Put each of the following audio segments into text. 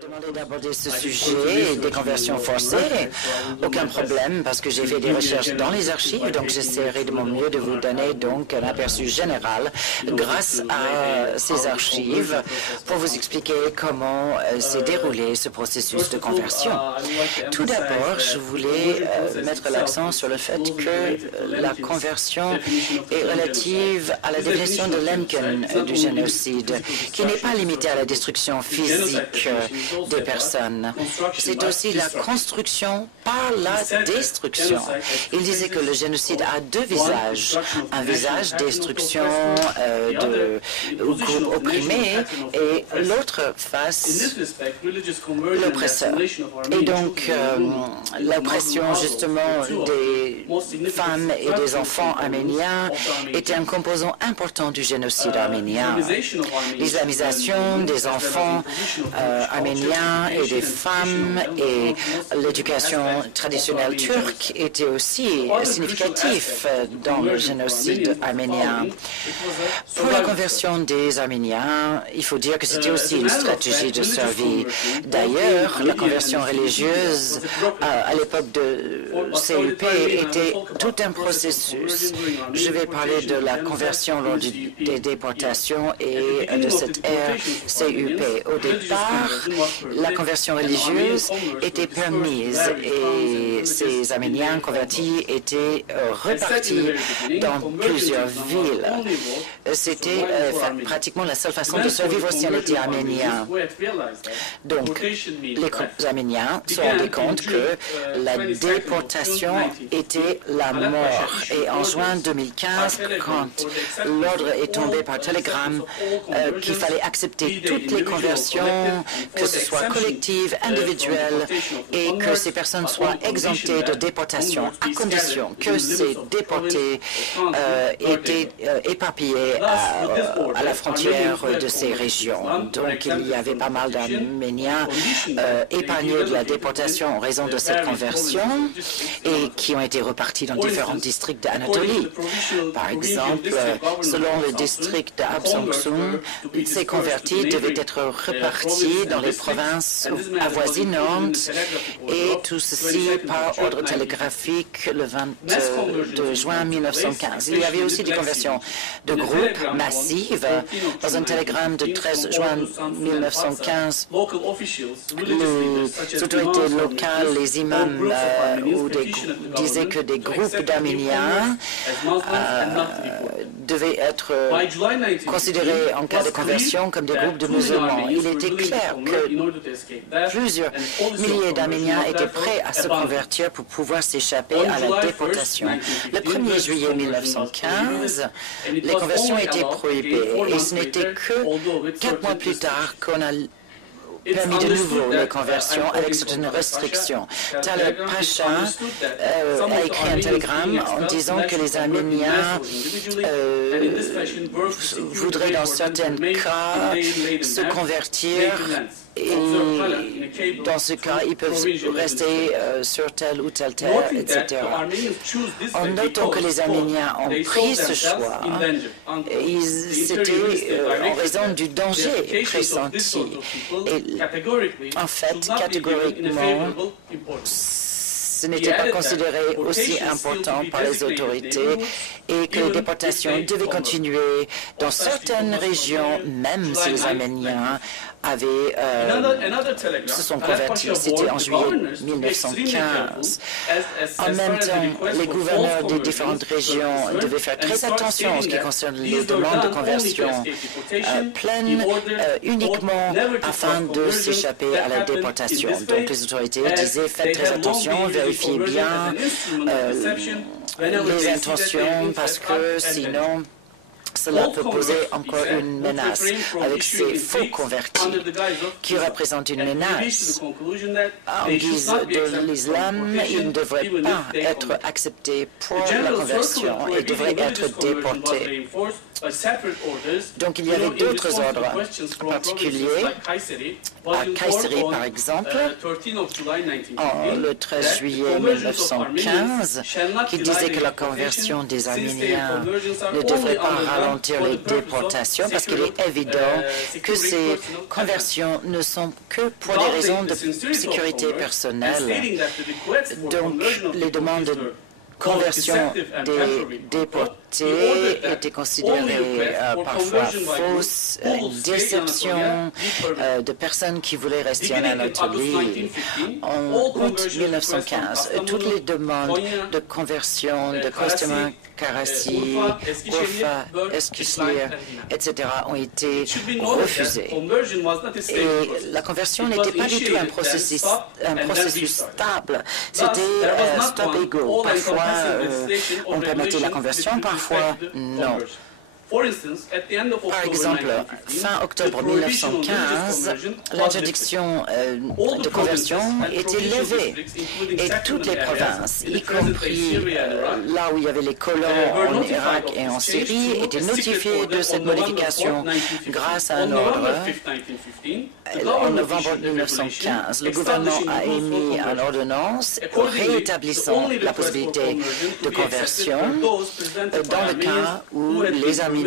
Demandé d'aborder ce sujet des conversions forcées. Aucun problème parce que j'ai fait des recherches dans les archives, donc j'essaierai de mon mieux de vous donner donc un aperçu général grâce à ces archives pour vous expliquer comment s'est déroulé ce processus de conversion. Tout d'abord, je voulais mettre l'accent sur le fait que la conversion est relative à la définition de Lemkin du génocide, qui n'est pas limitée à la destruction physique des personnes. C'est aussi la construction par la destruction. Il disait que le génocide a deux visages. Un visage destruction de groupes opprimés et l'autre face l'oppresseur. Et donc, l'oppression justement des femmes et des enfants arméniens était un composant important du génocide arménien. L'islamisation des enfants arméniens et des femmes et l'éducation traditionnelle turque étaient aussi significatifs dans le génocide arménien. Pour la conversion des Arméniens, il faut dire que c'était aussi une stratégie de survie. D'ailleurs, la conversion religieuse à l'époque de CUP était tout un processus. Je vais parler de la conversion lors des déportations et de cette ère CUP. Au départ, la conversion religieuse était permise et ces Arméniens convertis étaient repartis dans plusieurs villes. C'était pratiquement la seule façon de survivre si on était arménien. Donc, les Arméniens se rendaient compte que la déportation était la mort. Et en juin 2015, quand l'ordre est tombé par télégramme qu'il fallait accepter toutes les conversions, que ce soit collectives, individuelles, et que ces personnes soient exemptées de déportation, à condition que ces déportés étaient éparpillés à la frontière de ces régions. Donc, il y avait pas mal d'Arméniens épargnés de la déportation en raison de cette conversion et qui ont été repartis dans différents districts d'Anatolie. Par exemple, selon le district d'Absamsun, ces convertis devaient être repartis dans les provinces avoisinantes et tout ceci par ordre télégraphique le 22 juin 1915. Il y avait aussi des conversions de groupes massives. Dans un télégramme de 13 juin 1915, les autorités locales, les imams disaient que des groupes d'Arméniens devaient être considérés en cas de conversion comme des groupes de musulmans. Il était clair que plusieurs milliers d'Arméniens étaient prêts à se convertir pour pouvoir s'échapper à la déportation. Le 1er juillet 1915, les conversions étaient prohibées et ce n'était que 4 mois plus tard qu'on a permis de nouveau les conversions avec certaines restrictions. Taleb Pacha a écrit un télégramme en disant que les Arméniens voudraient dans certains cas se convertir et dans ce cas, ils peuvent rester sur telle ou telle terre, etc. En notant que les Arméniens ont pris ce choix, c'était en raison du danger pressenti. Et en fait, catégoriquement, ce n'était pas considéré aussi important par les autorités et que les déportations devaient continuer dans certaines régions, même si les Arméniens se sont convertis. C'était en juillet 1915. En même temps, les gouverneurs des différentes régions devaient faire très attention en ce qui concerne les demandes de conversion pleines uniquement afin de s'échapper à la déportation. Donc les autorités disaient faites très attention, vérifiez bien les intentions parce que sinon cela peut poser encore une menace avec ces faux convertis qui représentent une menace. En guise de l'islam, ils ne devraient pas être acceptés pour la conversion et devraient être déportés. Donc il y avait d'autres ordres, en particulier à Kayseri par exemple, le 13 juillet 1915, qui disait que la conversion des Arméniens ne devrait pas ralentir ralentir les déportations parce qu'il est évident que ces conversions ne sont que pour des raisons de sécurité personnelle. Donc, les demandes de conversion des déportés étaient considérées parfois fausses, déception de personnes qui voulaient rester en Anatolie. En août 1915, toutes les demandes de conversion de Köstəmər, Karaçi, Urfa, Eskişehir, etc. ont été refusées. Et la conversion n'était pas du tout un processus stable. C'était stop et go. Parfois, on permettait la conversion, parfois non. Par exemple, fin octobre 1915, l'interdiction de conversion était levée et toutes les provinces, y compris là où il y avait les colons en Irak et en Syrie, étaient notifiées de cette modification grâce à un ordre. En novembre 1915, le gouvernement a émis une ordonnance réétablissant la possibilité de conversion dans le cas où les Arméniens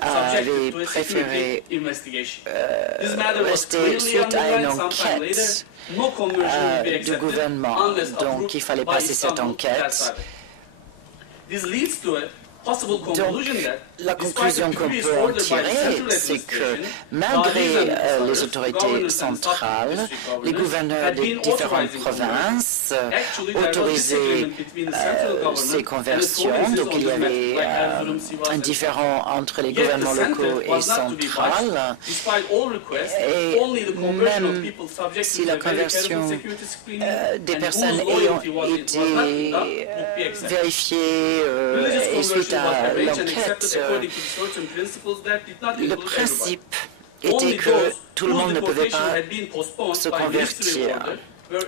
avaient préféré rester suite à une enquête du gouvernement. Donc, il fallait passer cette enquête. Donc, la conclusion qu'on peut en tirer, c'est que malgré les autorités centrales, les gouverneurs des différentes provinces autorisaient ces conversions. Donc, il y avait un différend entre les gouvernements locaux et centrales. Et même si la conversion des personnes ayant été vérifiées et suite à l'enquête, le principe était que tout le monde ne pouvait pas se convertir.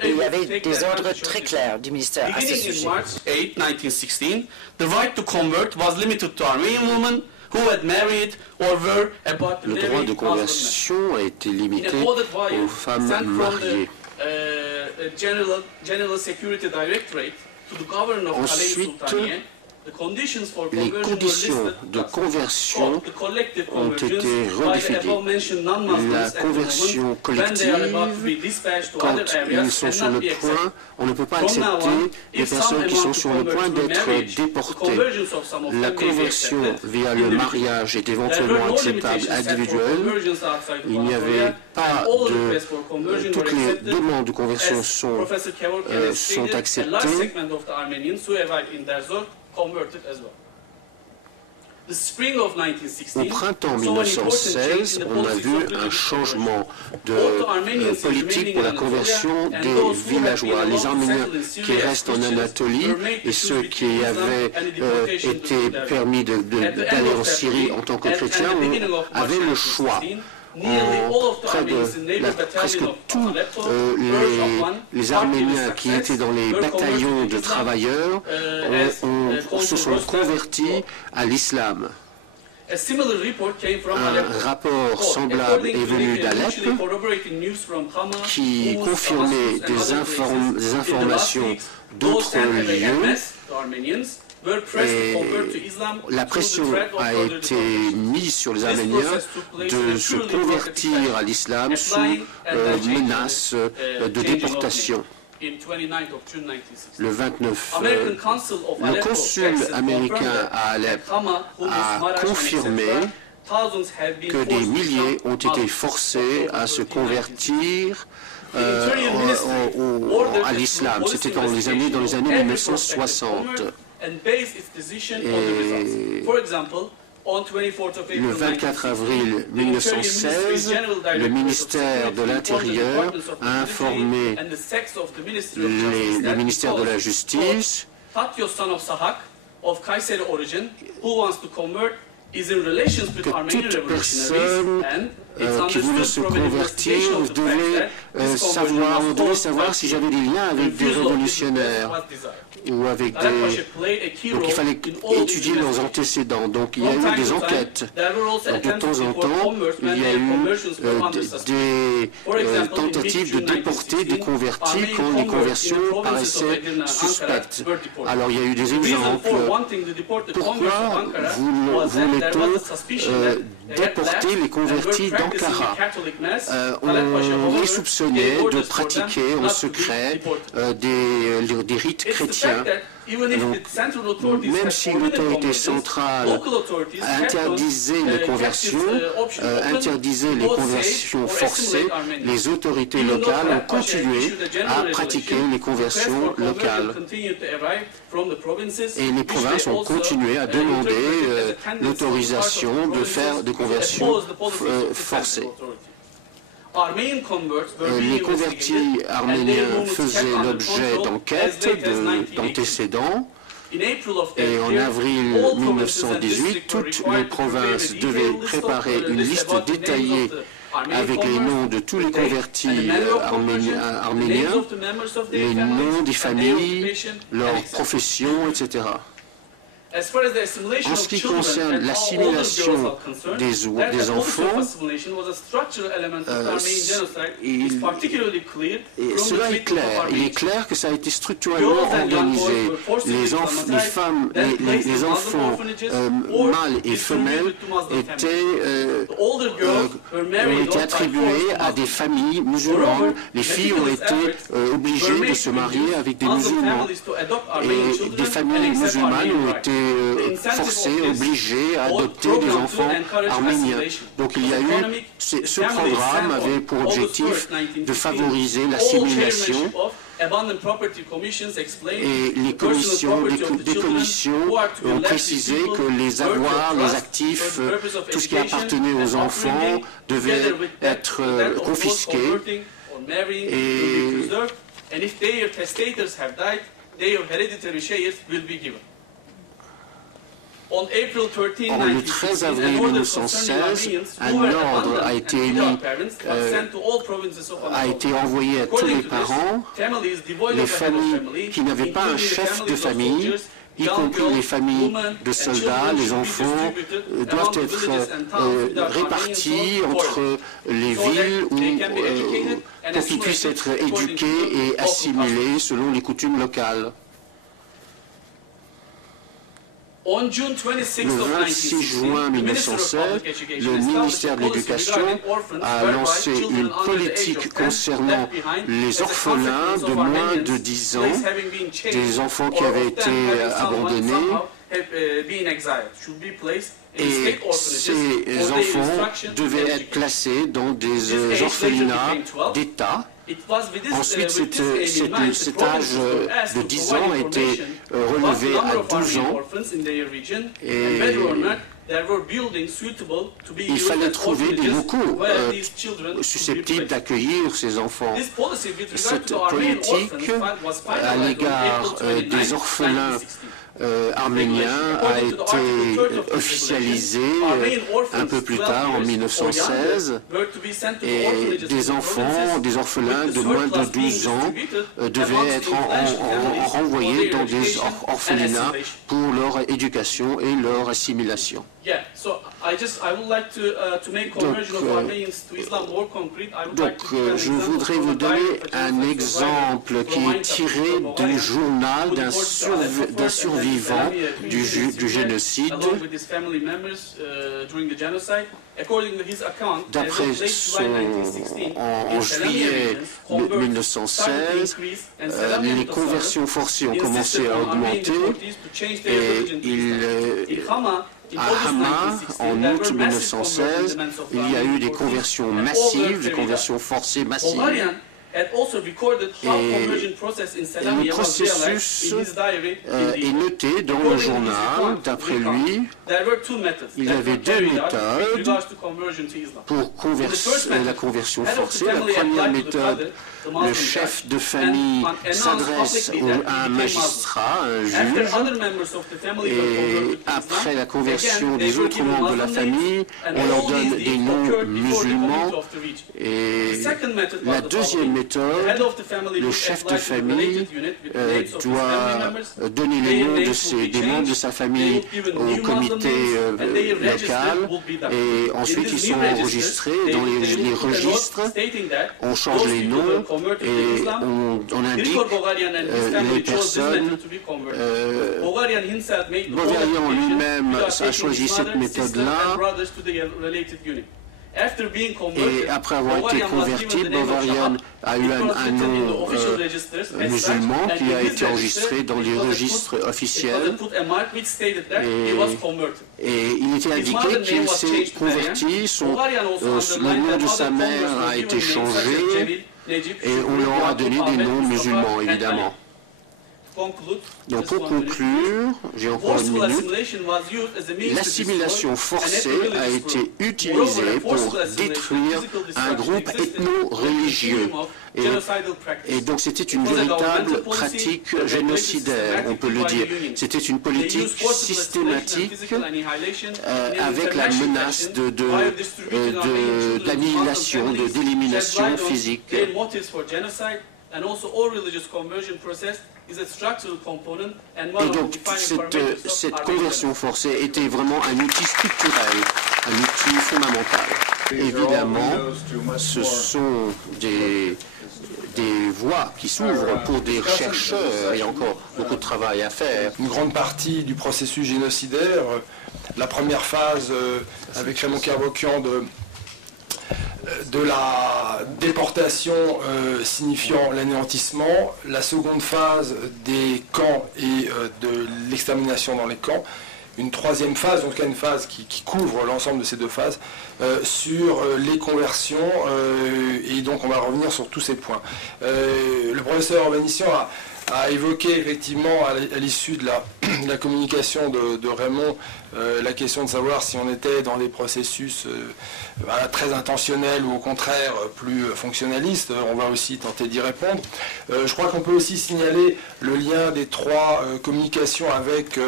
Et il y avait des ordres très clairs du ministère à ce sujet. Le droit de conversion a été limité aux femmes mariées. Ensuite, les conditions de conversion ont été redéfinies. La conversion collective, quand ils sont sur le point, on ne peut pas accepter des personnes qui sont sur le point d'être déportées. La conversion via le mariage est éventuellement acceptable individuelle. Il n'y avait pas de... toutes les demandes de conversion sont acceptées. Au printemps 1916, on a vu un changement de politique pour la conversion des villageois. Les Arméniens qui restent en Anatolie et ceux qui avaient été permis d'aller en Syrie en tant que chrétiens avaient le choix. Presque tous les Arméniens qui étaient dans les bataillons de travailleurs se sont convertis à l'islam. Un rapport semblable est venu d'Alep qui confirmait des informations d'autres lieux. Et la pression a été mise sur les Arméniens de se convertir à l'islam sous menace de déportation. Le 29, le consul américain à Alep a confirmé que des milliers ont été forcés à se convertir à l'islam. C'était dans les années 1960. Et le 24 avril 1916, le ministère de l'Intérieur a informé le ministère de la Justice que toute personne qui voulaient se convertir on devait savoir s'ils avaient des liens avec des révolutionnaires ou avec des... Donc il fallait étudier leurs antécédents. Donc il y a eu des enquêtes. Donc de temps en temps, il y a eu des tentatives de déporter des convertis quand les conversions paraissaient suspectes. Alors il y a eu des exemples. Pourquoi voulait-on déporter les convertis d'Ankara? On les soupçonnait de pratiquer en secret des rites chrétiens. Donc, même si l'autorité centrale interdisait les conversions, forcées, les autorités locales ont continué à pratiquer les conversions locales. Et les provinces ont continué à demander l'autorisation de faire des conversions forcées. Les convertis arméniens faisaient l'objet d'enquêtes, d'antécédents, et en avril 1918, toutes les provinces devaient préparer une liste détaillée avec les noms de tous les convertis arméniens, les noms des familles, leurs professions, etc. En ce qui concerne l'assimilation des enfants, cela est clair. Il est clair que ça a été structurellement organisé. Les enfants mâles et femelles ont été attribués à des familles musulmanes. Les filles ont été obligées de se marier avec des musulmans. Et des familles musulmanes ont été forcés, obligés à adopter des enfants arméniens. Donc il y a eu, ce programme avait pour objectif de favoriser l'assimilation et des commissions ont précisé que les avoirs, les actifs, tout ce qui appartenait aux enfants devait être confisqué et le 13 avril 1916, un ordre a été envoyé à tous les parents. Les familles qui n'avaient pas un chef de famille, y compris les familles de soldats, les enfants, doivent être répartis entre les villes pour qu'ils puissent être éduqués et assimilés selon les coutumes locales. Le 26 juin 1916, le ministère de l'Éducation a lancé une politique concernant les orphelins de moins de 10 ans, des enfants qui avaient été abandonnés, et ces enfants devaient être placés dans des orphelinats d'État. Ensuite, cet âge de 10 ans a été relevé à 12 ans et il fallait trouver des locaux susceptibles d'accueillir ces enfants. Cette politique à l'égard des orphelins arménien a été officialisé un peu plus tard, en 1916, et des orphelins de moins de 12 ans devaient être renvoyés dans des orphelinats pour leur éducation et leur assimilation. Donc, je voudrais vous donner un exemple qui est tiré du journal d'un survivant du génocide. D'après en juillet 1916, les conversions forcées ont commencé à augmenter et à Hama, en août 1916, il y a eu des conversions massives, des conversions forcées massives. Et le processus est noté dans le journal. D'après lui, il y avait deux méthodes pour la conversion forcée. La première méthode, le chef de famille s'adresse à un magistrat, un juge, et après la conversion des autres membres de la famille, on leur donne des noms musulmans. Et la deuxième méthode, le chef de famille doit donner les noms des membres de sa famille au comité local, et ensuite ils sont enregistrés dans les registres. On change les noms et on indique les personnes. Bovarian lui-même a choisi cette méthode-là. Et après avoir été converti, Bovarian a eu un nom musulman qui a été enregistré dans les registres officiels. Et il était indiqué qu'il s'est converti, le nom de sa mère a été changé et on leur a donné des noms musulmans, évidemment. Donc pour conclure, j'ai encore une minute, l'assimilation forcée a été utilisée pour détruire un groupe ethno-religieux. Et donc c'était une véritable pratique génocidaire, on peut le dire. C'était une politique systématique avec la menace de l'annihilation, d'élimination physique. Et donc, cette conversion forcée était vraiment un outil structurel, un outil fondamental. Évidemment, ce sont des voies qui s'ouvrent pour des chercheurs. Il y a encore beaucoup de travail à faire. Une grande partie du processus génocidaire, la première phase avec Raymond Kerbokyan de la déportation signifiant l'anéantissement, la seconde phase des camps et de l'extermination dans les camps, une troisième phase, en tout cas une phase qui couvre l'ensemble de ces deux phases, sur les conversions, et donc on va revenir sur tous ces points. Le professeur Orbanissian a évoqué effectivement à l'issue de la communication de Raymond la question de savoir si on était dans des processus très intentionnels ou au contraire plus fonctionnalistes. On va aussi tenter d'y répondre. Je crois qu'on peut aussi signaler le lien des trois communications avec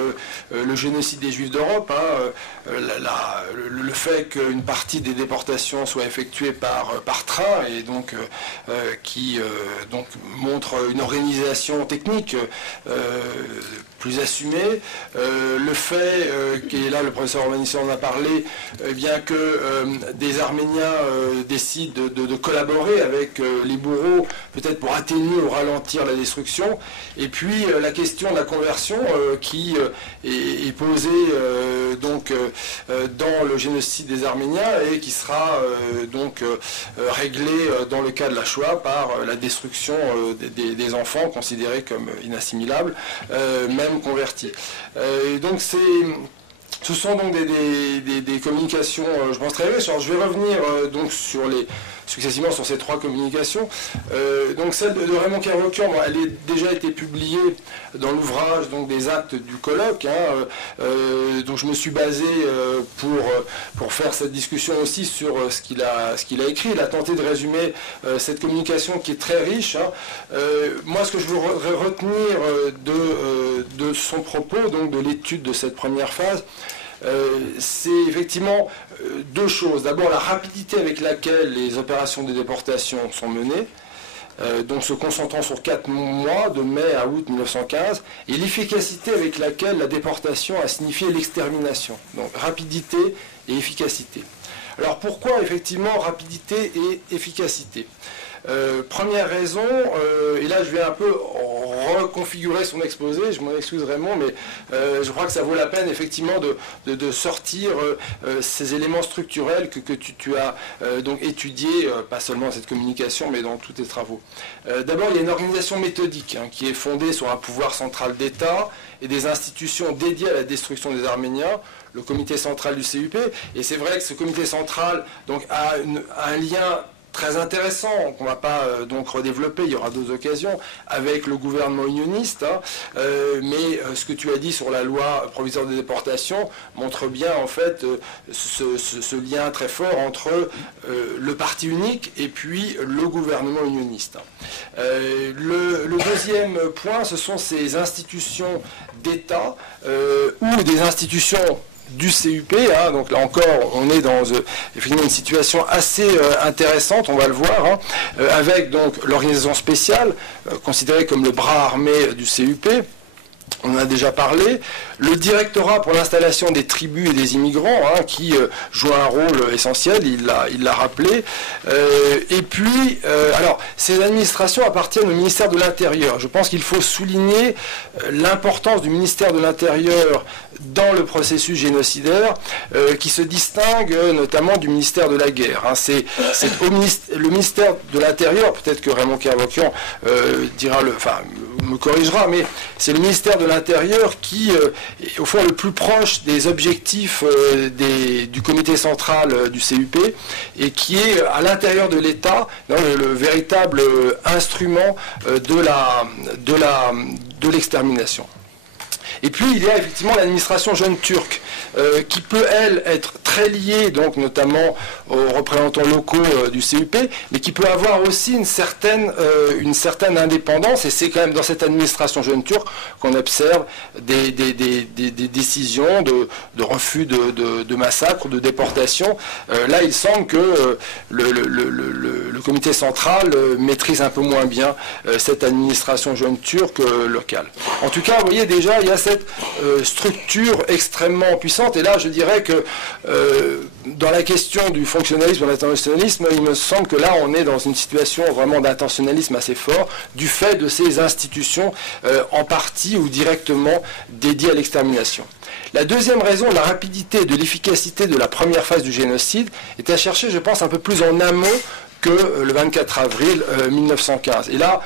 le génocide des Juifs d'Europe. Le fait qu'une partie des déportations soit effectuée par train et donc qui montre une organisation technique plus assumée. Le fait, et là le professeur Orbanissian en a parlé, bien que des Arméniens décident de collaborer avec les bourreaux, peut-être pour atténuer ou ralentir la destruction. Et puis la question de la conversion qui est posée dans le génocide des Arméniens et qui sera réglée dans le cas de la Shoah par la destruction des enfants considérés comme inassimilables, même convertis. Et donc ce sont donc des communications, je pense, très riches. Alors je vais revenir donc successivement sur ces trois communications. Donc celle de Raymond Kerbokyan, elle a déjà été publiée dans l'ouvrage des actes du colloque. Donc je me suis basé pour faire cette discussion aussi sur ce qu'il a écrit. Il a tenté de résumer cette communication qui est très riche. Moi, ce que je voudrais retenir de son propos, donc de l'étude de cette première phase, c'est effectivement deux choses. D'abord, la rapidité avec laquelle les opérations de déportation sont menées, donc se concentrant sur 4 mois, de mai à août 1915, et l'efficacité avec laquelle la déportation a signifié l'extermination. Donc rapidité et efficacité. Alors pourquoi effectivement rapidité et efficacité ? Première raison, et là je vais un peu reconfigurer son exposé, je m'en excuse Raymond, mais je crois que ça vaut la peine effectivement de sortir ces éléments structurels que tu as donc étudiés, pas seulement dans cette communication, mais dans tous tes travaux. D'abord, il y a une organisation méthodique qui est fondée sur un pouvoir central d'État et des institutions dédiées à la destruction des Arméniens, le comité central du CUP, et c'est vrai que ce comité central donc, a un lien très intéressant, qu'on ne va pas donc redévelopper, il y aura d'autres occasions, avec le gouvernement unioniste, mais ce que tu as dit sur la loi provisoire de déportation montre bien en fait ce lien très fort entre le parti unique et puis le gouvernement unioniste. Le deuxième point, ce sont ces institutions d'État ou des institutions du CUP, donc là encore on est dans effectivement une situation assez intéressante, on va le voir, avec donc l'organisation spéciale, considérée comme le bras armé du CUP, on en a déjà parlé, le directorat pour l'installation des tribus et des immigrants, qui joue un rôle essentiel, il l'a rappelé, et puis, alors, ces administrations appartiennent au ministère de l'Intérieur. Je pense qu'il faut souligner l'importance du ministère de l'Intérieur dans le processus génocidaire, qui se distingue notamment du ministère de la Guerre. C'est le ministère de l'Intérieur, peut-être que Raymond Kervokian me corrigera, mais c'est le ministère de l'Intérieur qui est au fond le plus proche des objectifs du comité central du CUP et qui est à l'intérieur de l'État le véritable instrument de l'extermination. Et puis il y a effectivement l'administration jeune turque qui peut, elle, être très liée, donc notamment aux représentants locaux du CUP, mais qui peut avoir aussi une certaine indépendance, et c'est quand même dans cette administration jeune turque qu'on observe des décisions de refus de massacre, de déportation. Là, il semble que le comité central maîtrise un peu moins bien cette administration jeune turque locale. En tout cas, vous voyez déjà, il y a cette structure extrêmement puissante, et là je dirais que dans la question du fonctionnalisme, de l'intentionnalisme, il me semble que là on est dans une situation vraiment d'intentionnalisme assez fort, du fait de ces institutions en partie ou directement dédiées à l'extermination. La deuxième raison, la rapidité de l'efficacité de la première phase du génocide, est à chercher, je pense, un peu plus en amont que le 24 avril 1915. Et là,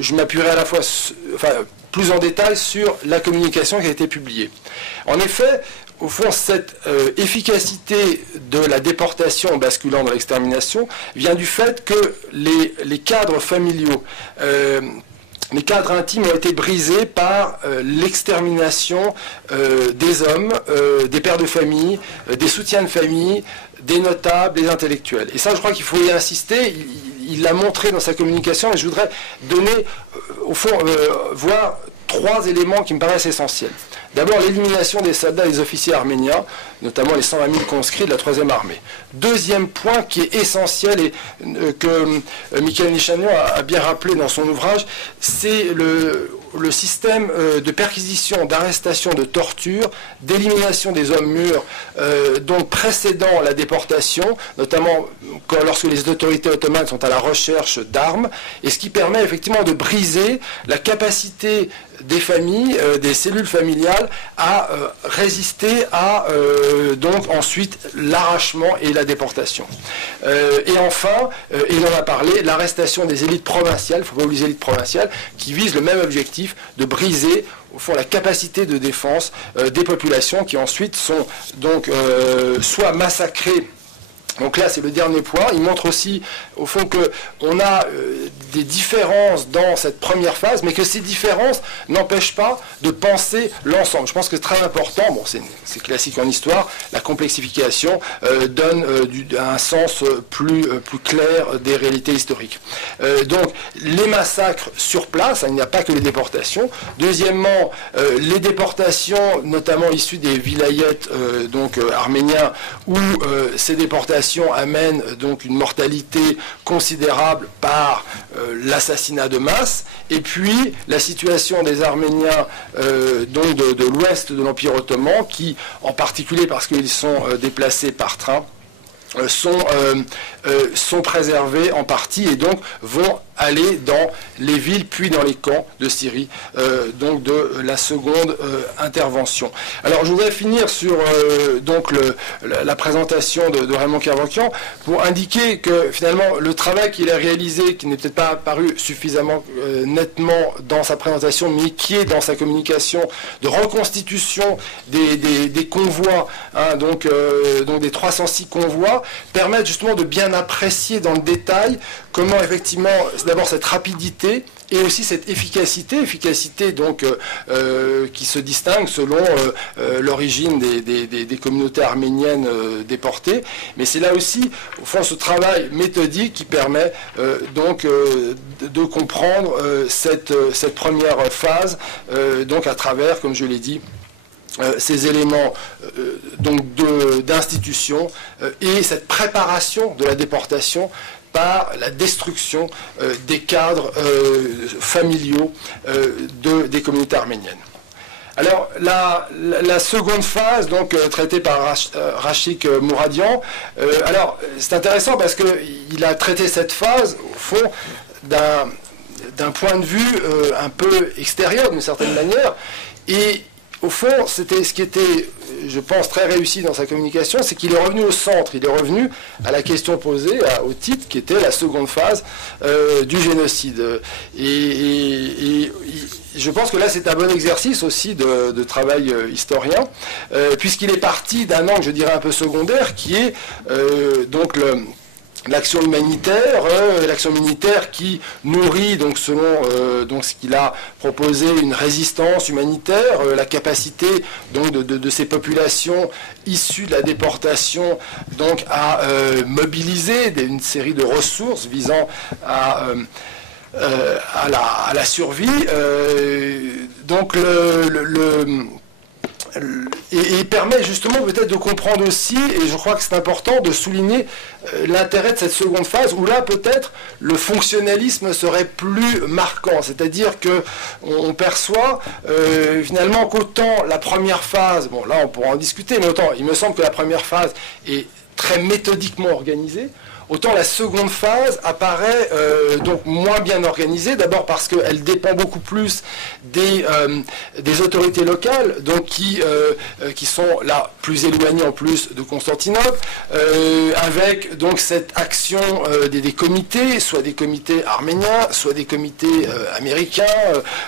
je m'appuierai à la fois, plus en détail sur la communication qui a été publiée. En effet, au fond, cette efficacité de la déportation basculant dans l'extermination vient du fait que les cadres familiaux, les cadres intimes ont été brisés par l'extermination des hommes, des pères de famille, des soutiens de famille, des notables, des intellectuels. Et ça, je crois qu'il faut y insister. Il l'a montré dans sa communication, et je voudrais donner, au fond, voir trois éléments qui me paraissent essentiels. D'abord, l'élimination des soldats et des officiers arméniens, notamment les 120 000 conscrits de la 3e armée. Deuxième point qui est essentiel et que Michael Nichanian a bien rappelé dans son ouvrage, c'est le système de perquisition, d'arrestation, de torture, d'élimination des hommes mûrs, donc précédant la déportation, notamment lorsque les autorités ottomanes sont à la recherche d'armes, et ce qui permet effectivement de briser la capacité des familles, des cellules familiales à résister à donc ensuite l'arrachement et la déportation. Et enfin, et on en a parlé, l'arrestation des élites provinciales, il ne faut pas oublier les élites provinciales, qui visent le même objectif de briser au fond la capacité de défense des populations qui ensuite sont donc soit massacrées. Donc là, c'est le dernier point. Il montre aussi, au fond, qu'on a des différences dans cette première phase, mais que ces différences n'empêchent pas de penser l'ensemble. Je pense que c'est très important, bon, c'est classique en histoire, la complexification donne un sens plus clair des réalités historiques. Donc, les massacres sur place, il n'y a pas que les déportations. Deuxièmement, les déportations, notamment issues des vilayets arméniens, où ces déportations amène donc une mortalité considérable par l'assassinat de masse, et puis la situation des Arméniens de l'ouest de l'Empire ottoman, qui, en particulier parce qu'ils sont déplacés par train, sont préservés en partie et donc vont aller dans les villes puis dans les camps de Syrie, donc de la seconde intervention. Alors je voudrais finir sur donc la présentation de Raymond Kervokian pour indiquer que finalement le travail qu'il a réalisé, qui n'est peut-être pas apparu suffisamment nettement dans sa présentation, mais qui est dans sa communication de reconstitution des convois, hein, donc des 306 convois, permettent justement de bien apprécier dans le détail comment effectivement, d'abord cette rapidité et aussi cette efficacité donc qui se distingue selon l'origine des communautés arméniennes déportées. Mais c'est là aussi, au fond, ce travail méthodique qui permet donc de comprendre cette première phase, donc à travers, comme je l'ai dit, ces éléments donc d'institution et cette préparation de la déportation par la destruction des cadres familiaux des communautés arméniennes. Alors, la seconde phase, donc traitée par Rachik Mouradian, alors c'est intéressant parce qu'il a traité cette phase, au fond, d'un point de vue un peu extérieur, d'une certaine manière, et au fond, c'était ce qui était, je pense, très réussi dans sa communication, c'est qu'il est revenu au centre, il est revenu à la question posée, au titre, qui était la seconde phase du génocide. Et je pense que là, c'est un bon exercice aussi de travail historien, puisqu'il est parti d'un angle, je dirais, un peu secondaire, qui est donc l'action humanitaire, qui nourrit, donc selon donc ce qu'il a proposé, une résistance humanitaire, la capacité donc de ces populations issues de la déportation donc à mobiliser une série de ressources visant à la survie. Donc et permet justement peut-être de comprendre aussi, et je crois que c'est important de souligner l'intérêt de cette seconde phase, où là peut-être le fonctionnalisme serait plus marquant, c'est-à-dire qu'on perçoit finalement qu'autant la première phase, bon là on pourra en discuter, mais autant il me semble que la première phase est très méthodiquement organisée, autant la seconde phase apparaît donc moins bien organisée, d'abord parce qu'elle dépend beaucoup plus des autorités locales, donc qui sont là plus éloignées en plus de Constantinople, avec donc cette action des comités, soit des comités arméniens, soit des comités américains,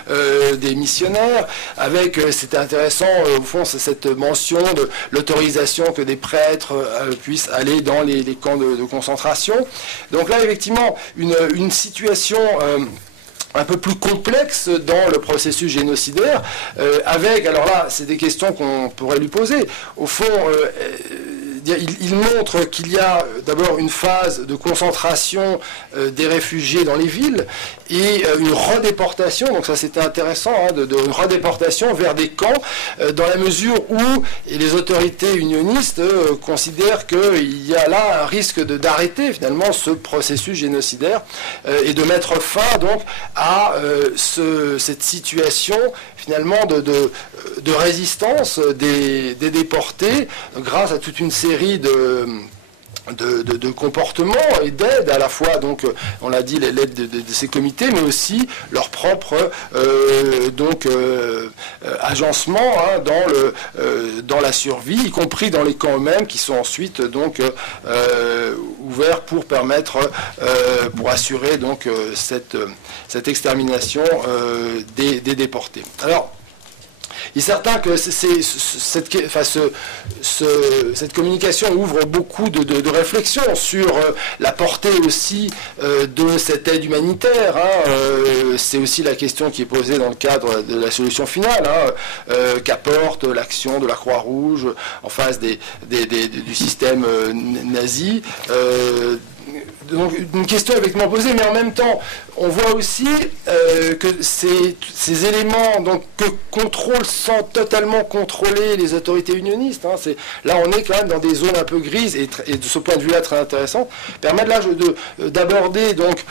des missionnaires, avec, c'était intéressant, au fond, c'est cette mention de l'autorisation que des prêtres puissent aller dans les camps de concentration. Donc là, effectivement, une situation un peu plus complexe dans le processus génocidaire, avec, alors là, c'est des questions qu'on pourrait lui poser. Au fond, il montre qu'il y a d'abord une phase de concentration des réfugiés dans les villes et une redéportation, donc ça c'était intéressant, hein, une redéportation vers des camps, dans la mesure où les autorités unionistes considèrent qu'il y a là un risque d'arrêter finalement ce processus génocidaire et de mettre fin donc à cette situation finalement de résistance des déportés grâce à toute une série de comportements et d'aides, à la fois, donc, on l'a dit, l'aide de ces comités, mais aussi leur propre agencement hein, dans la survie, y compris dans les camps eux-mêmes, qui sont ensuite donc ouverts pour permettre, pour assurer donc cette extermination des déportés. Alors, il est certain que cette communication ouvre beaucoup de réflexions sur la portée aussi de cette aide humanitaire. Hein. C'est aussi la question qui est posée dans le cadre de la solution finale. Hein. Qu'apporte l'action de la Croix-Rouge en face du système nazi. Donc une question effectivement posée, mais en même temps, on voit aussi que ces éléments donc, que contrôlent sans totalement contrôler les autorités unionistes, hein, là on est quand même dans des zones un peu grises et de ce point de vue-là très intéressant, permettent là d'aborder donc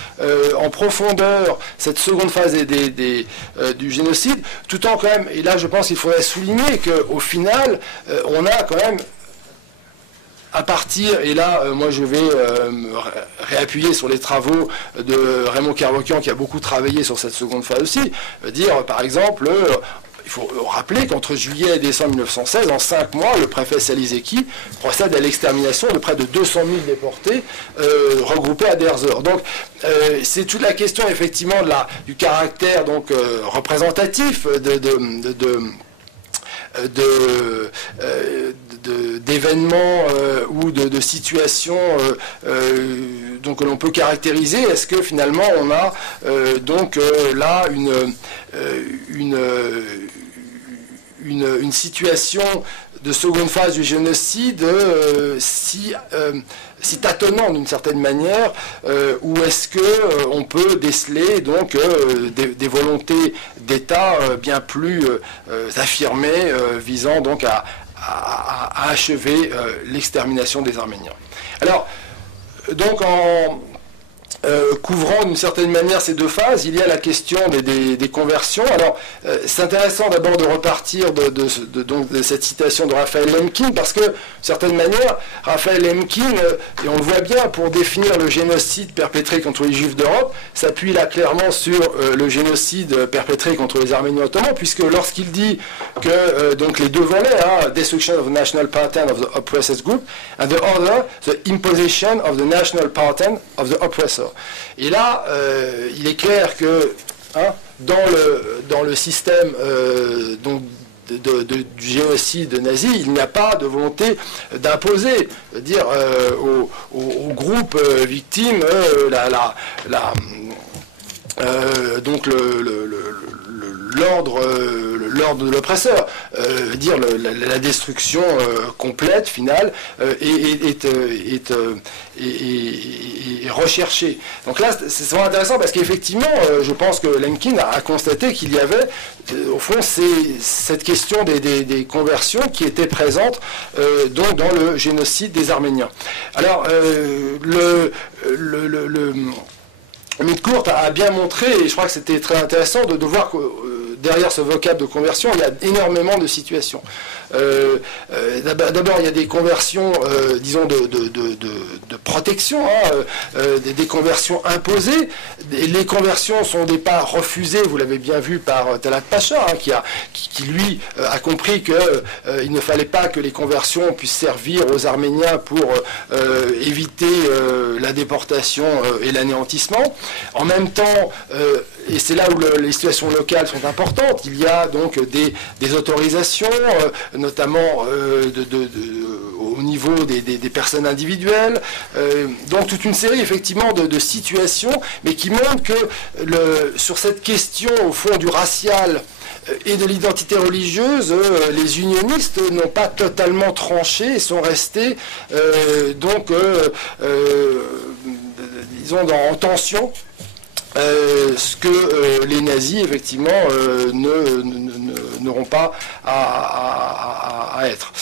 en profondeur cette seconde phase du génocide, tout en quand même, et là je pense qu'il faudrait souligner qu'au final, on a quand même à partir, et là, moi je vais me réappuyer sur les travaux de Raymond Kervokian, qui a beaucoup travaillé sur cette seconde phase aussi, dire par exemple, il faut rappeler qu'entre juillet et décembre 1916, en 5 mois, le préfet Salizeki procède à l'extermination de près de 200 000 déportés regroupés à Derzor. Donc, c'est toute la question, effectivement, du caractère donc, représentatif d'événements ou de situations donc, que l'on peut caractériser. Est-ce que finalement on a donc là une situation de seconde phase du génocide si tâtonnant d'une certaine manière, ou est-ce que on peut déceler donc des volontés d'État bien plus affirmées visant donc à achever l'extermination des Arméniens. Alors, donc en couvrant d'une certaine manière ces deux phases, il y a la question des conversions. Alors, c'est intéressant d'abord de repartir de cette citation de Raphaël Lemkin, parce que, d'une certaine manière, Raphaël Lemkin, et on le voit bien, pour définir le génocide perpétré contre les Juifs d'Europe, s'appuie là clairement sur le génocide perpétré contre les Arméniens ottomans, puisque lorsqu'il dit que donc les deux volets, destruction of the national pattern of the oppressed group, and the other, the imposition of the national pattern of the oppressor. Et là, il est clair que dans le système donc, du génocide nazi, il n'y a pas de volonté d'imposer, dire aux groupes victimes donc l'ordre de l'oppresseur, dire la destruction complète, finale, est recherchée. Donc là, c'est vraiment intéressant parce qu'effectivement, je pense que Lemkin a constaté qu'il y avait, au fond, cette question des conversions qui était présente donc dans le génocide des Arméniens. Alors, Midcourt a bien montré, et je crois que c'était très intéressant de voir que derrière ce vocable de conversion, il y a énormément de situations. D'abord, il y a des conversions, disons, de protection, des conversions imposées. Les conversions sont au départ refusées, vous l'avez bien vu par Talat Pacha, qui lui a compris qu'il ne fallait pas que les conversions puissent servir aux Arméniens pour éviter la déportation et l'anéantissement. En même temps, et c'est là où les situations locales sont importantes, il y a donc des autorisations, notamment au niveau des personnes individuelles, donc toute une série effectivement de situations, mais qui montrent que sur cette question au fond du racial et de l'identité religieuse, les unionistes n'ont pas totalement tranché et sont restés donc disons en tension. Ce que les nazis, effectivement, n'auront pas à être.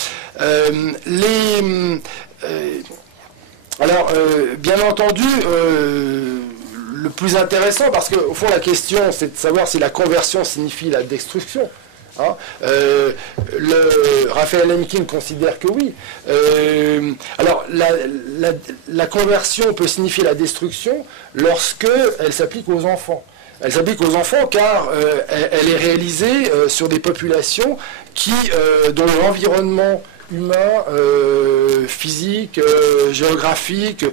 Alors, bien entendu, le plus intéressant, parce qu'au fond, la question, c'est de savoir si la conversion signifie la destruction. Raphaël Lemkin considère que oui. Alors, la conversion peut signifier la destruction lorsque elle s'applique aux enfants. Elle s'applique aux enfants car elle est réalisée sur des populations dont l'environnement humain, physique, géographique,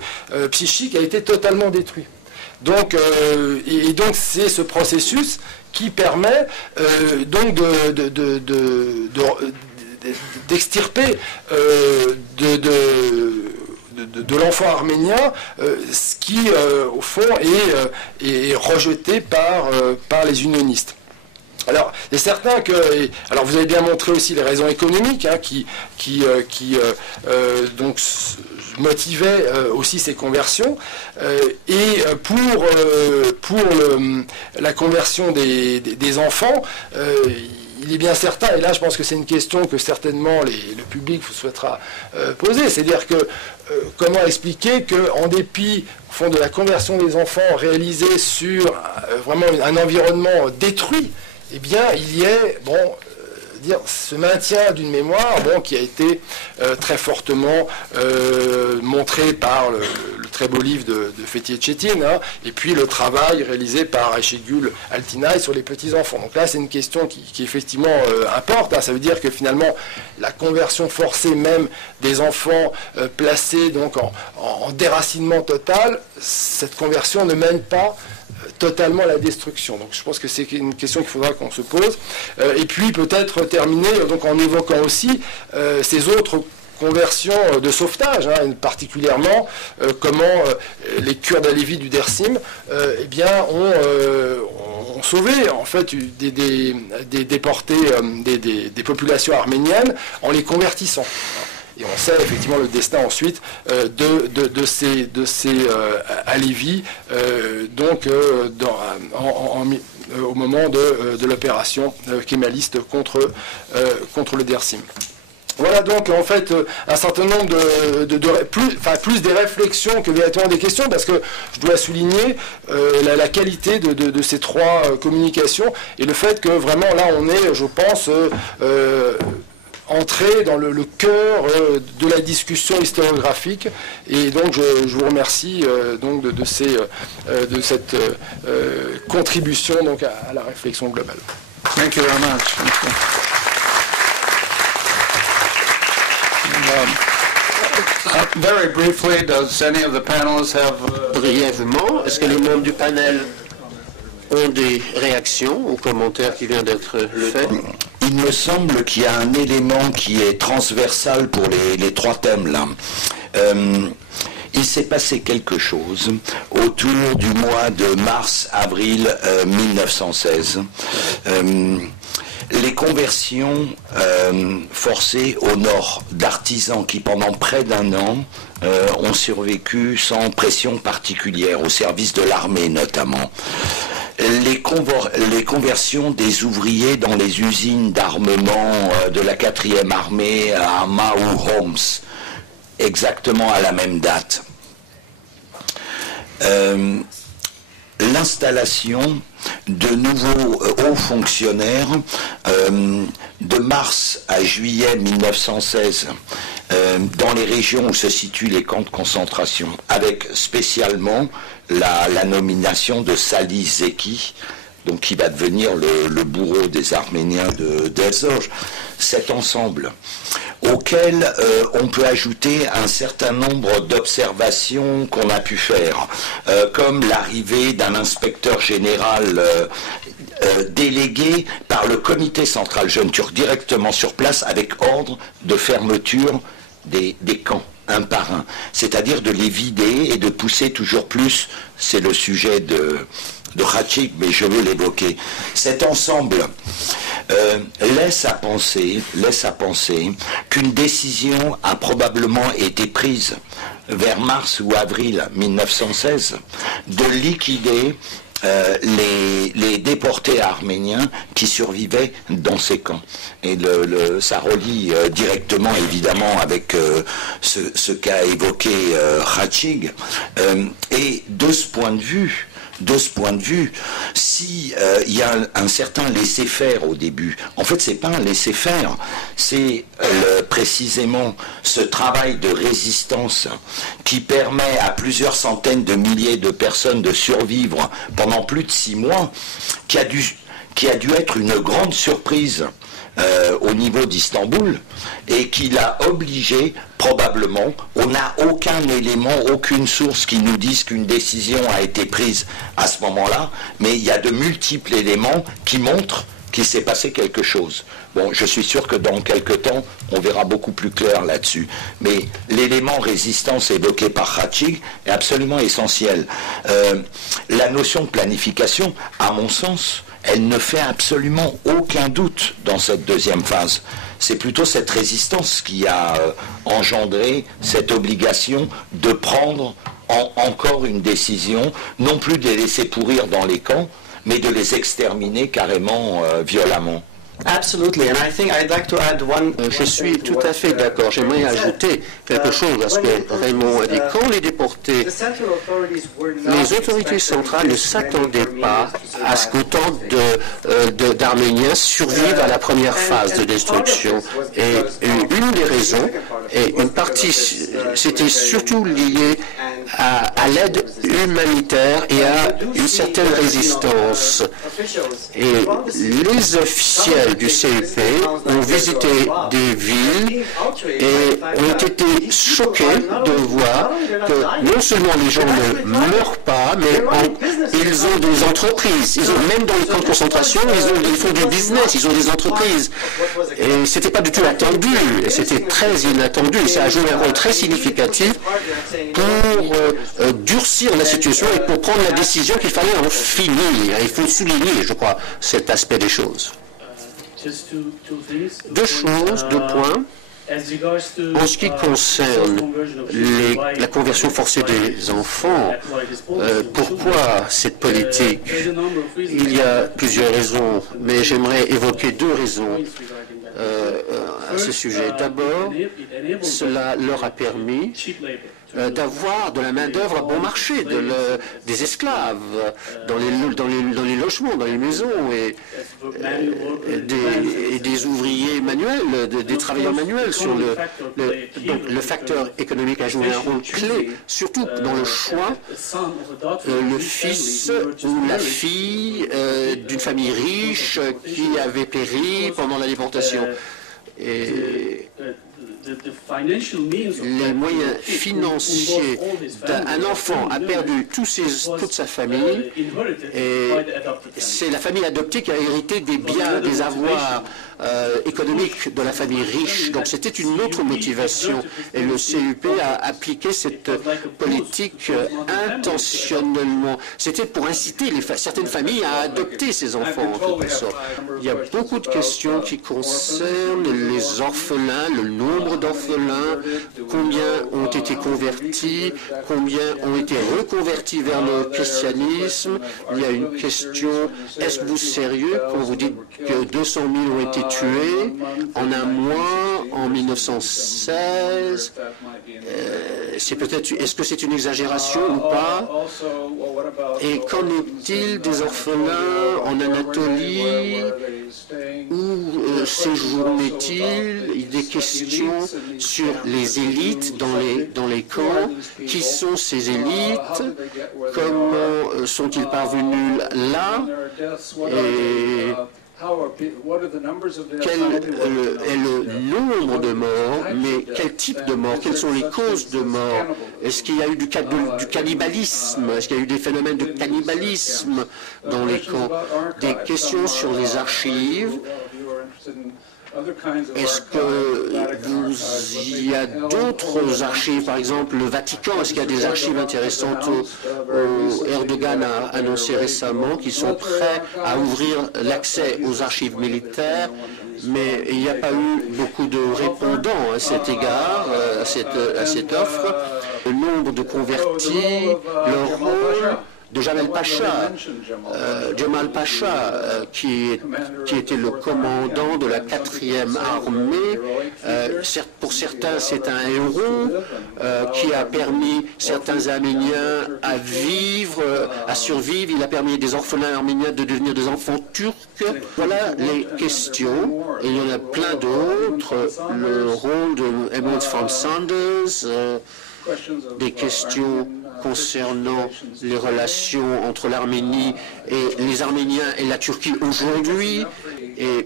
psychique a été totalement détruit. Donc, donc c'est ce processus qui permet donc d'extirper de l'enfant arménien ce qui, au fond, est rejeté par les unionistes. Alors, c'est certain que... Alors, vous avez bien montré aussi les raisons économiques qui donc motivaient aussi ces conversions. Et pour la conversion des enfants, il est bien certain, et là je pense que c'est une question que certainement le public souhaitera poser, c'est-à-dire que comment expliquer qu'en dépit au fond, de la conversion des enfants réalisée sur vraiment un environnement détruit, eh bien, il y ait c'est-à-dire ce maintien d'une mémoire qui a été très fortement montré par le très beau livre de Fethi Etchetin, et puis le travail réalisé par Ayşegül Altinay sur les petits-enfants. Donc là, c'est une question qui effectivement importe. Ça veut dire que finalement, la conversion forcée même des enfants placés donc en déracinement total, cette conversion ne mène pas totalement à la destruction. Donc je pense que c'est une question qu'il faudra qu'on se pose. Et puis peut-être terminer donc en évoquant aussi ces autres conversions de sauvetage, particulièrement comment les Kurdes alévites du Dersim ont sauvé en fait des déportés, des populations arméniennes en les convertissant. Et on sait effectivement le destin ensuite de ces Alévis au moment de l'opération kémaliste contre le Dersim. Voilà donc en fait un certain nombre plus des réflexions que véritablement des questions, parce que je dois souligner la qualité de ces trois communications et le fait que vraiment là on est, je pense, entrer dans le cœur de la discussion historiographique, et donc je vous remercie donc de cette contribution donc à la réflexion globale. Thank you very much. Very briefly, does any of the panelists have... Brièvement, est-ce que les membres du panel ont des réactions aux commentaires qui viennent d'être faits? Il me semble qu'il y a un élément qui est transversal pour les trois thèmes là. Il s'est passé quelque chose autour du mois de mars-avril 1916. Les conversions forcées au nord d'artisans qui pendant près d'un an ont survécu sans pression particulière, au service de l'armée notamment. Les conversions des ouvriers dans les usines d'armement de la 4e armée à Hama ou Homs, exactement à la même date. L'installation de nouveaux hauts fonctionnaires de mars à juillet 1916 dans les régions où se situent les camps de concentration, avec spécialement la nomination de Salih Zeki, donc qui va devenir le bourreau des Arméniens d'Elzorj. Cet ensemble auquel on peut ajouter un certain nombre d'observations qu'on a pu faire, comme l'arrivée d'un inspecteur général délégué par le comité central jeune turc directement sur place, avec ordre de fermeture des camps un par un, c'est-à-dire de les vider et de pousser toujours plus, c'est le sujet de Khatchig, mais je veux l'évoquer. Cet ensemble laisse à penser qu'une décision a probablement été prise vers mars ou avril 1916 de liquider les déportés arméniens qui survivaient dans ces camps. Et ça relie directement évidemment avec ce qu'a évoqué Khatchig. Et de ce point de vue, si il y a un certain laisser-faire au début, en fait c'est pas un laisser-faire, c'est précisément ce travail de résistance qui permet à plusieurs centaines de milliers de personnes de survivre pendant plus de 6 mois, qui a dû être une grande surprise au niveau d'Istanbul, et qui l'a obligé, probablement, on n'a aucun élément, aucune source qui nous dise qu'une décision a été prise à ce moment-là, mais il y a de multiples éléments qui montrent qu'il s'est passé quelque chose. Bon, je suis sûr que dans quelques temps, on verra beaucoup plus clair là-dessus. Mais l'élément résistance évoqué par Khatchig est absolument essentiel. La notion de planification, à mon sens, elle ne fait absolument aucun doute dans cette deuxième phase. C'est plutôt cette résistance qui a engendré cette obligation de prendre encore une décision, non plus de les laisser pourrir dans les camps, mais de les exterminer carrément violemment. Je suis tout à fait d'accord. J'aimerais ajouter quelque chose à ce que Raymond a dit. Quand on est déporté, les autorités centrales ne s'attendaient pas à ce qu'autant d'Arméniens survivent à la première phase de destruction. Et une des raisons, et une partie, c'était surtout lié à l'aide humanitaire et à une certaine résistance. Et les officiels du CEP ont visité des villes et ont été choqués de voir que non seulement les gens ne meurent pas, mais ils ont des entreprises. Même dans les camps de concentration, ils font du business, ils ont des entreprises. Et c'était pas du tout attendu, c'était très inattendu. Ça a joué un rôle très significatif pour durcir la situation et pour prendre la décision qu'il fallait en finir. Il faut souligner, je crois, cet aspect des choses. Deux choses, deux points. En ce qui concerne la conversion forcée des enfants, pourquoi cette politique? Il y a plusieurs raisons, mais j'aimerais évoquer deux raisons à ce sujet. D'abord, cela leur a permis d'avoir de la main-d'œuvre à bon marché, des esclaves dans les logements, dans les maisons, et des ouvriers manuels, des travailleurs manuels. Donc le facteur économique a joué un rôle clé, surtout dans le choix, le fils ou la fille d'une famille riche qui avait péri pendant la déportation. Et les moyens financiers d'un enfant a perdu toute sa famille, et c'est la famille adoptée qui a hérité des biens, des avoirs économiques de la famille riche. Donc c'était une autre motivation, et le CUP a appliqué cette politique intentionnellement. C'était pour inciter certaines familles à adopter ces enfants, en quelque sorte. Il y a beaucoup de questions qui concernent les orphelins, le nombre d'orphelins, combien ont été convertis, combien ont été reconvertis vers le christianisme. Il y a une question, est-ce sérieux quand vous dites que 200 000 ont été tués en un mois en 1916? Est-ce que c'est une exagération ou pas? Et qu'en est-il des orphelins en Anatolie? Où séjournaient-ils? Des questions sur les élites dans les camps. Qui sont ces élites? Comment sont-ils parvenus là? Et quel est le nombre de morts, mais quel type de mort? Quelles sont les causes de mort? Est-ce qu'il y a eu du cannibalisme? Est-ce qu'il y a eu des phénomènes de cannibalisme dans les camps? Des questions sur les archives. Est-ce qu'il y a d'autres archives, par exemple le Vatican? Est-ce qu'il y a des archives intéressantes Erdogan a annoncé récemment qu'ils sont prêts à ouvrir l'accès aux archives militaires, mais il n'y a pas eu beaucoup de répondants à cet égard, à cette offre. Le nombre de convertis, leur rôle de Jamal Pacha, qui était le commandant de la 4e armée. Pour certains, c'est un héros qui a permis certains Arméniens à survivre. Il a permis des orphelins arméniens de devenir des enfants turcs. Voilà les questions. Et il y en a plein d'autres. Le rôle de Edmund von Sanders, des questions concernant les relations entre l'Arménie et les Arméniens et la Turquie aujourd'hui, et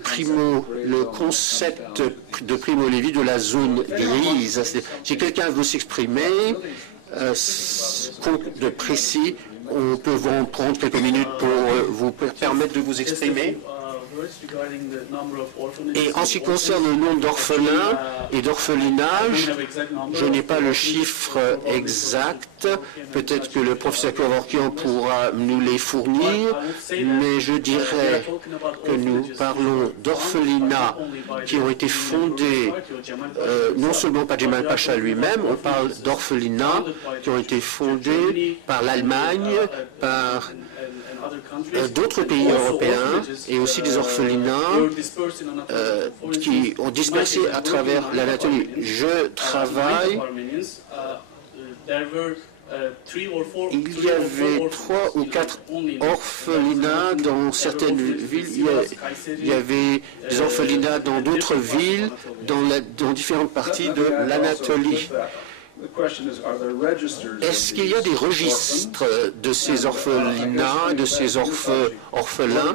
le concept de Primo Levi de la zone grise. Si quelqu'un veut s'exprimer, de précis, on peut vous en prendre quelques minutes pour vous permettre de vous exprimer. Et en ce qui concerne le nombre d'orphelins et d'orphelinage, je n'ai pas le chiffre exact. Peut-être que le professeur Kevorkian pourra nous les fournir, mais je dirais que nous parlons d'orphelinats qui ont été fondés non seulement par Jamal Pacha lui-même, on parle d'orphelinats qui ont été fondés par l'Allemagne, par d'autres pays européens, et aussi des orphelinats orphelinats qui ont dispersé à travers l'Anatolie. Je travaille. Il y avait 3 ou 4 orphelinats dans certaines villes. Il y avait des orphelinats dans d'autres villes, dans différentes parties de l'Anatolie. Est-ce qu'il y a des registres de ces orphelinats, de ces orphelins?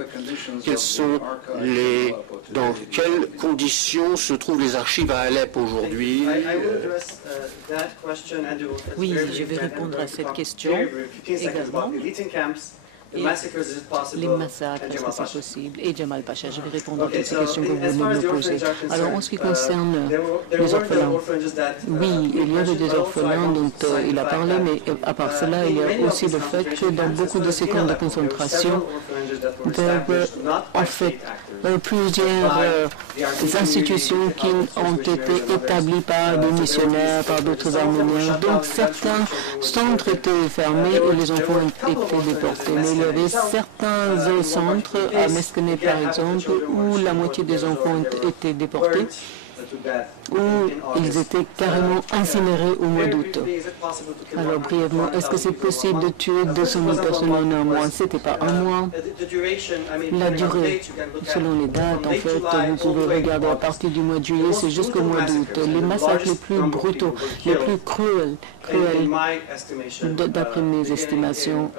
Dans quelles conditions se trouvent les archives à Alep aujourd'hui? Oui, je vais répondre à cette question également. Et les massacres, est-ce que c'est possible? Et Jamal Pacha, je vais répondre à toutes ces questions que vous venez de me poser. Alors, en ce qui concerne les orphelins, oui, il y avait des orphelins dont il a parlé, mais à part cela, il y a aussi le fait que dans beaucoup de ces camps de concentration, en fait, plusieurs institutions qui ont été établies par des missionnaires, par d'autres Arméniens. Donc, certains centres étaient fermés et les enfants étaient déportés. Mais il y avait certains centres, à Mesquenet par exemple, où la moitié des enfants étaient déportés, où ils étaient carrément incinérés au mois d'août. Alors brièvement, est-ce que c'est possible de tuer 200 000 personnes en un mois? Ce n'était pas un mois. La durée, selon les dates, en fait, vous pouvez regarder à partir du mois de juillet, c'est jusqu'au mois d'août. Les massacres les plus brutaux, les plus cruels, d'après mes estimations,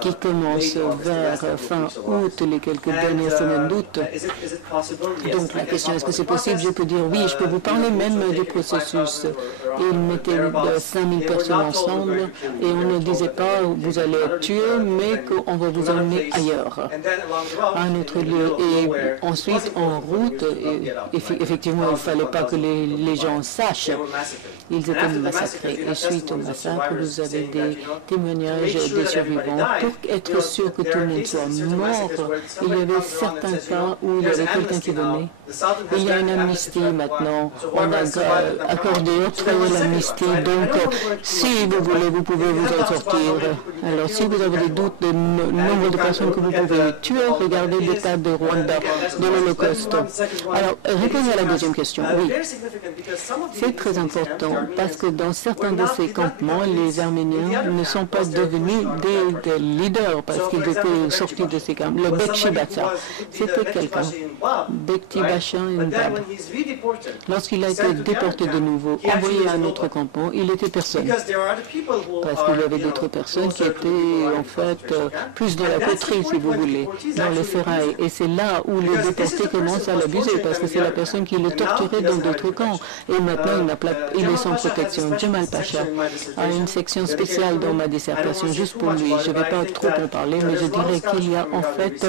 qui commencent vers fin août, les quelques dernières semaines d'août. Donc la question, est-ce que c'est possible? Je peux dire oui, je peux vous parler même du processus. Ils mettaient 5000 personnes ensemble et on ne disait pas vous allez être tués, mais qu'on va vous emmener ailleurs, à un autre lieu. Et ensuite, en route, effectivement, il ne fallait pas que les gens sachent. Ils étaient massacrés. Et suite au massacre, vous avez des témoignages des survivants. Pour être sûr que tout le monde soit mort, il y avait certains cas où il y avait quelqu'un qui venait. Il y a une amnistie maintenant. On a octroyé l'amnistie. Donc, si vous voulez, vous pouvez vous en sortir. Alors, si vous avez des doutes du nombre de personnes que vous pouvez tuer, regardez l'état de Rwanda, de l'Holocauste. Alors, répondez à la deuxième question. Oui, c'est très important parce que dans certains de ces campements, les Arméniens ne sont pas devenus des leaders parce qu'ils étaient sortis de ces camps. Le Bekti Bacha, c'était quelqu'un. Bekti Bacha, lorsqu'il a été déporté de nouveau, envoyé à un autre campement, il était personne. Parce qu'il y avait d'autres personnes qui étaient en fait plus dans la coterie, si vous voulez, dans les ferrailles. Et c'est là où les déportés commencent à l'abuser parce que c'est la personne qui le torturait dans d'autres camps. Et maintenant, il est sans protection. Jamal Pacha a une section spéciale dans ma dissertation juste pour lui. Je ne vais pas trop en parler, mais je dirais qu'il y a en fait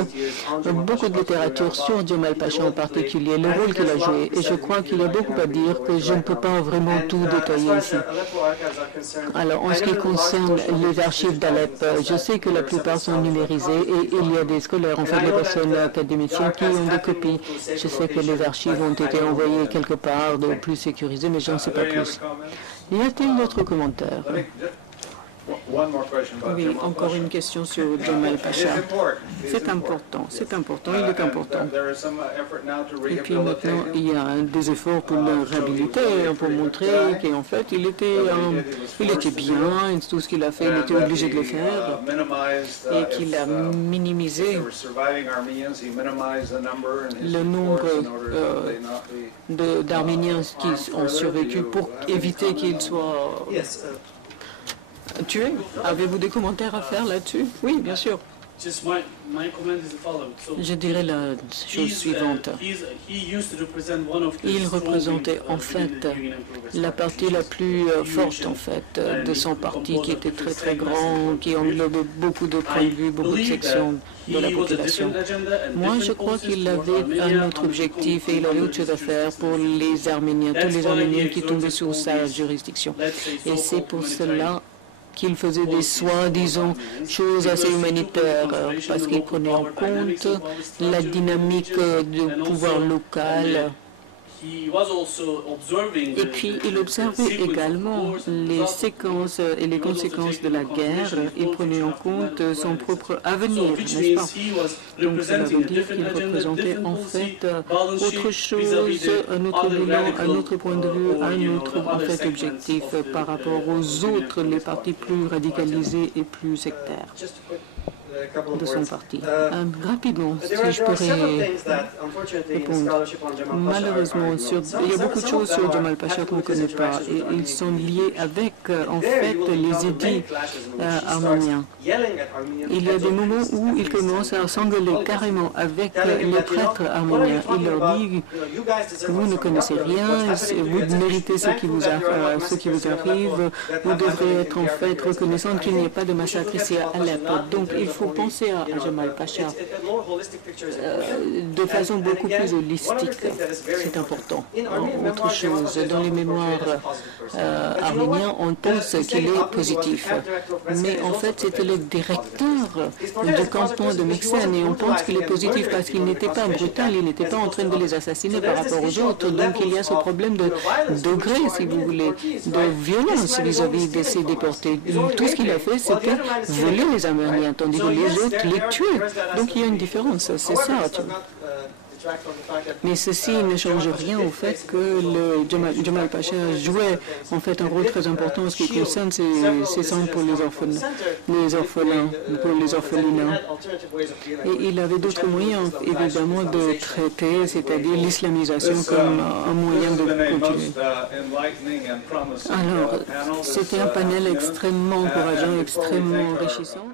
beaucoup de littérature sur Jamal Pacha en particulier, le rôle qu'il a joué. Et je crois qu'il y a beaucoup à dire que je ne peux pas vraiment tout détailler ici. Alors, en ce qui concerne les archives d'Alep, je sais que la plupart sont numérisées et il y a des scolaires, en fait, des personnes académiciennes qui ont des copies. Je sais que les archives ont été envoyées quelque part de plus sécurisées, mais je n'en sais pas plus. Y a-t-il d'autres commentaires? Oui, encore une question sur Jamal Pacha. C'est important, il est important. Et puis maintenant, il y a des efforts pour le réhabiliter, pour montrer qu'en fait, il était bien, et tout ce qu'il a fait, il était obligé de le faire, et qu'il a minimisé le nombre d'Arméniens qui ont survécu pour éviter qu'ils soient tués. Avez-vous des commentaires à faire là-dessus? Oui, bien sûr. Je dirais la chose suivante. Il représentait en fait la partie la plus forte en fait de son parti qui était très très grand, qui englobait beaucoup de points de vue, beaucoup de sections de la population. Moi, je crois qu'il avait un autre objectif et il avait autre chose à faire pour les Arméniens, tous les Arméniens qui tombaient sous sa juridiction. Et c'est pour cela qu'il faisait des soi-disant choses assez humanitaires, parce qu'il prenait en compte la dynamique du pouvoir local Et puis, il observait également les séquences et les conséquences de la guerre. Il prenait en compte son propre avenir, n'est-ce pas? Donc, cela veut dire qu'il représentait en fait autre chose, un autre bilan, un autre point de vue, un autre en fait objectif par rapport aux autres, les partis plus radicalisés et plus sectaires de son parti. Rapidement, si je pourrais répondre. Malheureusement, il y a beaucoup de choses sur Jamal Pacha qu'on ne connaît pas et ils sont liés avec, en fait, les édits arméniens. Il y a des moments où il commence à s'engueuler carrément avec les prêtres arméniens. Il leur dit que vous ne connaissez rien, vous méritez ce qui vous arrive, vous devrez être en fait reconnaissant qu'il n'y ait pas de massacre ici à Alep. Donc il faut penser à Jamal Pacha de façon beaucoup plus holistique. C'est important. Autre chose, dans les mémoires arméniens, on pense qu'il est positif. Mais en fait, c'était le directeur du campement de Meksen et on pense qu'il est positif parce qu'il n'était pas brutal, il n'était pas en train de les assassiner par rapport aux autres. Donc il y a ce problème de degré, si vous voulez, de violence vis-à-vis de ces déportés. Tout ce qu'il a fait, c'était voler les Arméniens, tandis que les autres les tuer. Donc il y a une différence, c'est ça. Mais ceci ne change rien au fait que Jamal Pacha jouait en fait un rôle très important en ce qui concerne ses centres pour les orphelins, pour les orphelinats. Et il avait d'autres moyens, évidemment, de traiter, c'est-à-dire l'islamisation comme un moyen de continuer. Alors, c'était un panel extrêmement encourageant, extrêmement enrichissant.